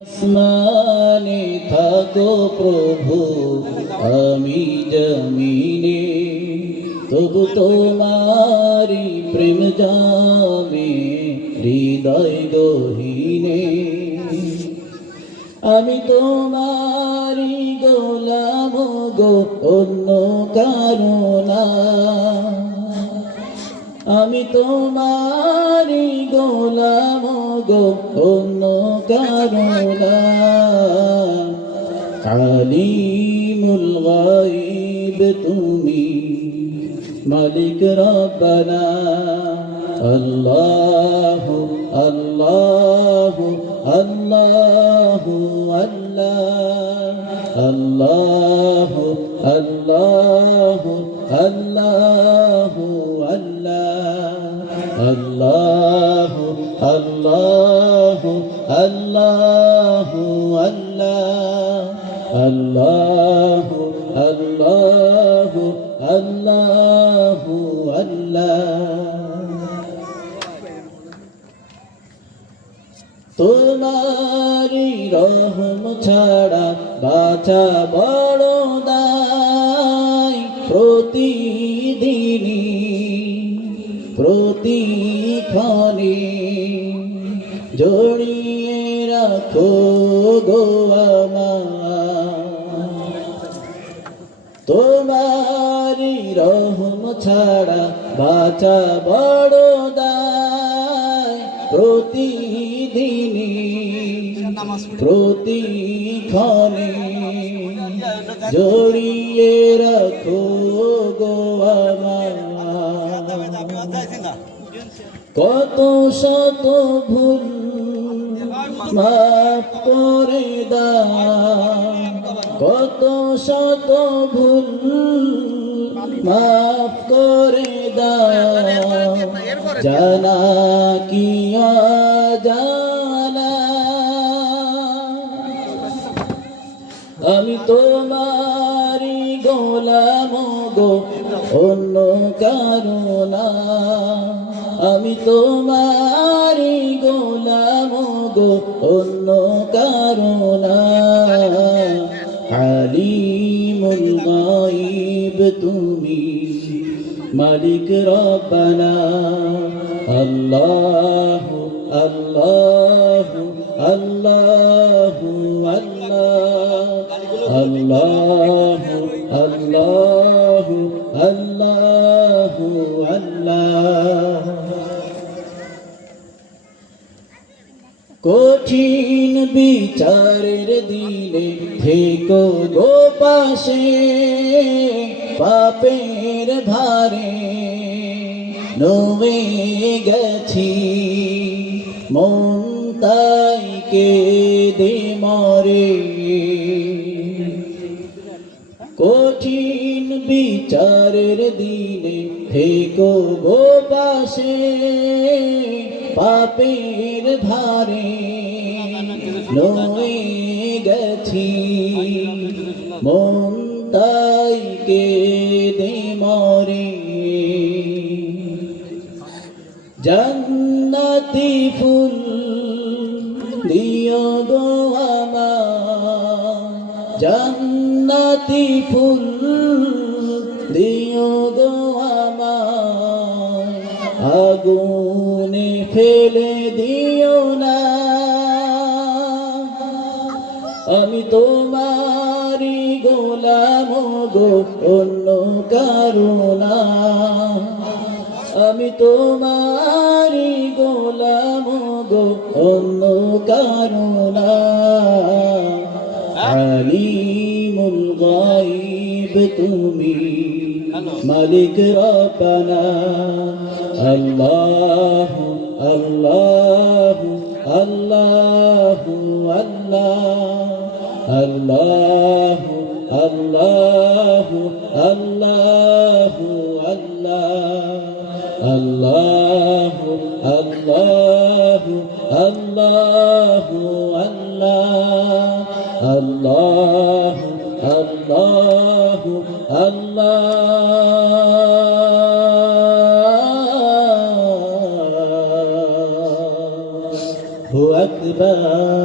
আসমানে থাকো প্রভু, আমি জমিনে, তবু তোমারি প্রেম জামে হৃদয় গহীনে। আমি তোমারি গোলাম গো, অন্য কারো না। আমি তোমারি গোলাম গো, অন্য কারো না। আলিমুল গায়ব তুমি, মালিক রব্বানা। আল্লাহু আল্লাহু আল্লাহু আল্লাহ, আল্লাহু আল্লাহু আল্লাহু আল্লাহ, আল্লাহু আল্লাহু আল্লাহু আল্লাহ, আল্লাহু আল্লাহু আল্লাহু আল্লাহ। তোমারি রহম ছাড়া বাঁচা বড় দায়। প্রতিদিনই প্রতিক্ষণে জড়িয়ে রাখো গো আমায়। তোমারি রহম ছাড়া বাঁচা বড় দায়। প্রতিদিনই প্রতিক্ষণে জড়িয়ে রাখো গো আমায়। কত শত ভুল মাফ করে দাও, কত শত ভুল মাফ করে দাও। জানা কি অজানা, আমি তোমারি গোলাম গো, অন্য কারো না। আমি তোমারি গোলাম গো, অন্য কারো না। আলিমুল গায়ব তুমি, মালিক রব্বানা। আল্লাহু আল্লাহু আল্লাহু আল্লাহ, আল্লাহু আল্লাহু আল্লাহু আল্লাহ। কঠিন বিচারের দিনে থেকো গো পাশে। পাপের ভারে নুয়ে গেছি, মন তাই কেঁদে মরে। কঠিন বিচারের দিনে থেকো গো পাশে। পাপের ভারে নুয়ে গেছি, মন তাই কেঁদে মরে। জান্নাতি ফুল দিও গো আমায়, জান্নাতি ফুল দিও গো আমায়। আগুনে ফেলে দিও না, আমি তোমারি গোলাম গো, অন্য কারো না। আমি তোমারি গোলাম গো, অন্য কারো না। আলিমুল গায়ব তুমি, মালিক রব্বানা। আল্লাহু আল্লাহু আল্লাহু আল্লাহ, আল্লাহু আল্লাহু আল্লাহু আল্লাহ, আল্লাহু আল্লাহু আল্লাহু আল্লাহ, আল্লাহু আল্লাহু আল্লাহু আকবার।